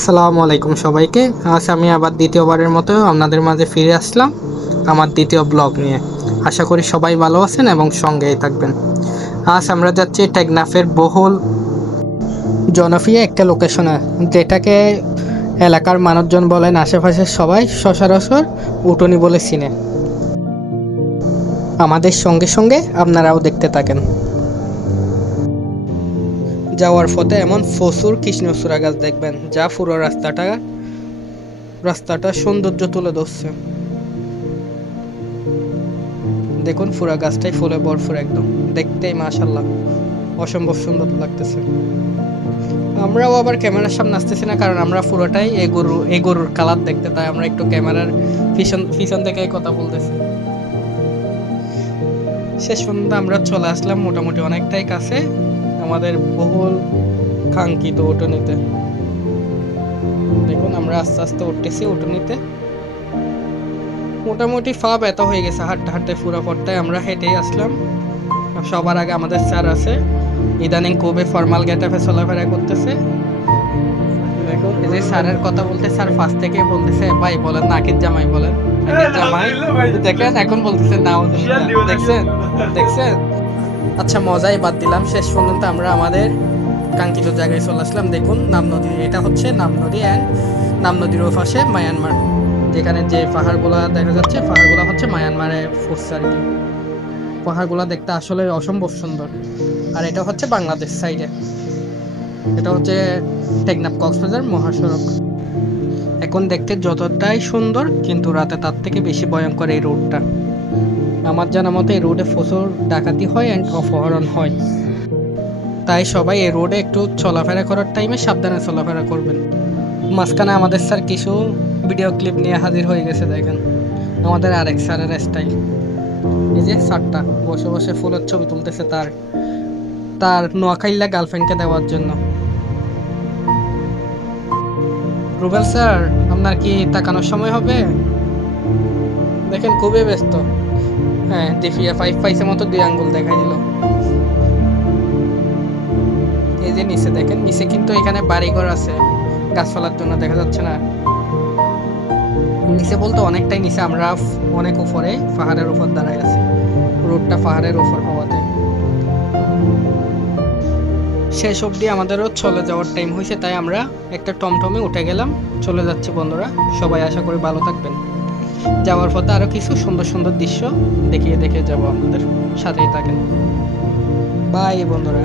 আসসালামু আলাইকুম সবাইকে। আজ আমি আবার দ্বিতীয়বারের মতো আপনাদের মাঝে ফিরে আসলাম আমার দ্বিতীয় ব্লগ নিয়ে। আশা করি সবাই ভালো আছেন এবং সঙ্গেই থাকবেন। আজ আমরা যাচ্ছি টেকনাফের বহুল জনপ্রিয় একটা লোকেশনে, যেটাকে এলাকার মানুষজন বলেন, আশেপাশের সবাই সচরাচর উটনি বলে চিনে। আমাদের সঙ্গে সঙ্গে আপনারাও দেখতে থাকেন। যাওয়ার পথে এমন প্রচুর কৃষ্ণচূড়া গাছ দেখবেন, যা পুরো রাস্তাটা সৌন্দর্য তুলে ধরছে। দেখুন, পুরা গাছটাই ফুলে ভরপুর, একদম দেখতেই মাশাআল্লাহ অসম্ভব সুন্দর লাগতেছে। আমরাও আবার ক্যামেরার সামনে আসতেছি না, কারণ আমরা পুরোটাই এই গরুর কালার দেখতে, তাই আমরা একটু ক্যামেরার পিছন থেকেই কথা বলতেছি। শেষ পর্যন্ত আমরা চলে আসলাম মোটামুটি অনেকটাই কাছে আমাদের বহুল কাঙ্ক্ষিত উটনিতে। দেখুন, আমরা আস্তে আস্তে উঠতেছি উটনিতে। মোটামুটি পা ব্যথা হয়ে গেছে হাঁটতে হাঁটতে, পুরো পথটায় আমরা হেঁটেই আসলাম। সবার আগে আমাদের স্যার আছে, ইদানিং খুবই ফর্মাল গেটআপে চলাফেরা করতেছে। দেখুন, এই যে স্যারের কথা বলতে স্যার ফার্স্ট থেকে বলতেছে, ভাই বলেন নাকির জামাই, বলেন নাকির জামাই। দেখেন এখন বলতেছে না, দেখছেন। আচ্ছা, মজাই বাদ দিলাম, শেষ পর্যন্ত আমরা আমাদের কাঙ্ক্ষিত জায়গায় চলে আসলাম। দেখুন, নাম নদী, এটা হচ্ছে নাম নদী, অ্যান্ড নাম নদীর ওপাশে মায়ানমার। যেখানে যে পাহাড়গুলো দেখা যাচ্ছে, পাহাড়গুলো হচ্ছে মায়ানমারে পড়ছে আর কি। পাহাড়গুলো দেখতে আসলে অসম্ভব সুন্দর। আর এটা হচ্ছে বাংলাদেশ সাইডে, এটা হচ্ছে টেকনাফ কক্সবাজার মহাসড়ক। এখন দেখতে যতটাই সুন্দর, কিন্তু রাতে তার থেকে বেশি ভয়ঙ্কর এই রোডটা। আমার জানা মতে এই রোডে প্রচুর ডাকাতি হয় অ্যান্ড অপহরণ হয়, তাই সবাই এই রোডে একটু চলাফেরা করার টাইমে সাবধানে চলাফেরা করবেন। মাঝখানে আমাদের স্যার কিছু ভিডিও ক্লিপ নিয়ে হাজির হয়ে গেছে। দেখেন আমাদের আরেক স্যারের স্টাইল, এই যে স্যারটা বসে বসে ফুলের ছবি তুলতেছে তার নোয়াখাইলা গার্লফ্রেন্ডকে দেওয়ার জন্য। রুবেল স্যার, আপনার কি তাকানোর সময় হবে? দেখেন খুবই ব্যস্ত। হ্যাঁ, দেখিয়া 5 পাইসের মতো 2 আঙ্গুল দেখাই দিল। এই যে নিচে দেখেন, নিচে কিন্তু এখানে বাড়িঘর আছে, গাছপালার জন্য দেখা যাচ্ছে না। নিচে বলতে অনেকটাই নিচে, আমরা অনেক উপরে পাহাড়ের উপর দাঁড়াই আছি, রোডটা পাহাড়ের উপর হওয়াতে। শেষ অবধি আমাদেরও চলে যাওয়ার টাইম হয়েছে, তাই আমরা একটা টমটমে উঠে গেলাম, চলে যাচ্ছি। বন্ধুরা সবাই আশা করি ভালো থাকবেন। যাওয়ার পথে আরো কিছু সুন্দর সুন্দর দৃশ্য দেখে যাবো, আপনাদের সাথেই থাকেন। বাই বন্ধুরা।